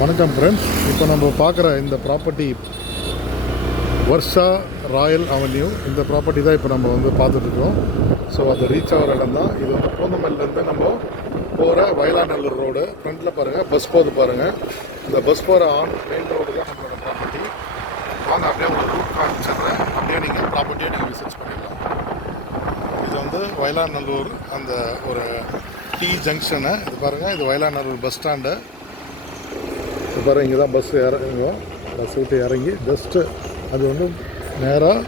வணக்கம் ஃப்ரெண்ட்ஸ். இப்போ நம்ம பார்க்குற இந்த ப்ராப்பர்ட்டி வர்ஷா ராயல் அவென்யூ. இந்த ப்ராப்பர்ட்டி தான் இப்போ நம்ம வந்து பார்த்துட்ருக்கோம். ஸோ அது ரீச் ஆகிற இடம் தான் இது. வந்து பூந்தமல்லிலேருந்து நம்ம போகிற வயலாநல்லூர் ரோடு. ஃப்ரண்ட்டில் பாருங்கள் பஸ் போகுது பாருங்கள். இந்த பஸ் போகிற மெயின் ரோடு தான் நம்மளோட ப்ராப்பர்ட்டி. வாங்க அப்படியே ஒரு ரூட் காமிச்சிடுறேன். அப்படியே நீங்கள் ப்ராப்பர்ட்டியை நீங்கள் விசிட் பண்ணிடலாம். இது வந்து வயலாநல்லூர் அந்த ஒரு டி ஜங்ஷனு. இது பாருங்கள், இது வயலாநல்லூர் பஸ் ஸ்டாண்டு. இப்போ பாருங்கள், இங்கே தான் பஸ் இறங்குவோம். பஸ் விட்டு இறங்கி ஜஸ்ட்டு அது வந்து நேராக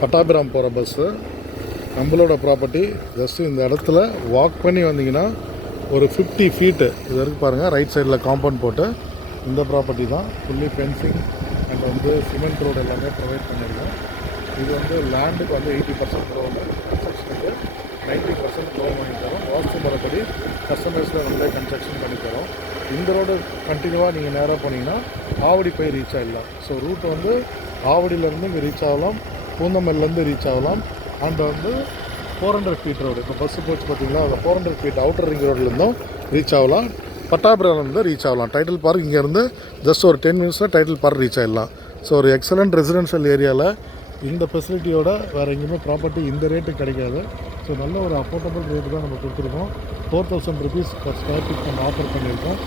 பட்டாபிராம் போகிற பஸ்ஸு. நம்மளோட ப்ராப்பர்ட்டி ஜஸ்ட்டு இந்த இடத்துல வாக் பண்ணி வந்தீங்கன்னா ஒரு 50 ஃபீட்டு இது வரைக்கும் பாருங்கள். ரைட் சைடில் காம்பவுண்ட் போட்டு இந்த ப்ராப்பர்ட்டி தான். ஃபுல்லி ஃபென்சிங் அண்ட் வந்து சிமெண்ட் ரோடு எல்லாமே ப்ரொவைட் பண்ணியிருக்கோம். இது வந்து லேண்டுக்கு வந்து 80% லோனு, கன்ஸ்ட்ரக்ஷனுக்கு 90% லோன் வாங்கி தரோம். வாஸ்து முறைப்படி கஸ்டமர்ஸில் நம்மளே கன்ஸ்ட்ரக்ஷன் பண்ணி தரோம். இந்த ரோடு கண்டினியூவாக நீங்கள் நேராக போனீங்கன்னா ஆவடி போய் ரீச் ஆகிடலாம். ஸோ ரூட் வந்து ஆவடியிலேருந்து இங்கே ரீச் ஆகலாம், பூந்தமல்லிலேருந்து ரீச் ஆகலாம். அண்ட் வந்து 400 ஃபீட் ரோடு. இப்போ பஸ்ஸு போச்சு பார்த்தீங்களா, அந்த 400 ஃபீட் அவுட்டர் ரிங் ரோட்லேருந்தும் ரீச் ஆகலாம். பட்டாபிராம்லேருந்து ரீச் ஆகலாம். டைட்டில் பார்க் இங்கேருந்து ஜஸ்ட் ஒரு 10 மினிட்ஸில் டைட்டில் பார்க் ரீச் ஆகிடலாம். ஸோ ஒரு எக்ஸலண்ட் ரெசிடென்ஷியல் ஏரியாவில் இந்த ஃபெசிலிட்டியோட வேறு எங்கேயுமே ப்ராப்பர்ட்டி இந்த ரேட்டு கிடைக்காது. ஸோ நல்ல ஒரு அஃபோர்டபுள் ரேட்டு தான் நம்ம கொடுத்துருக்கோம். 4000 rupees per square feet நம்ம ஆஃபர் பண்ணியிருக்கோம்.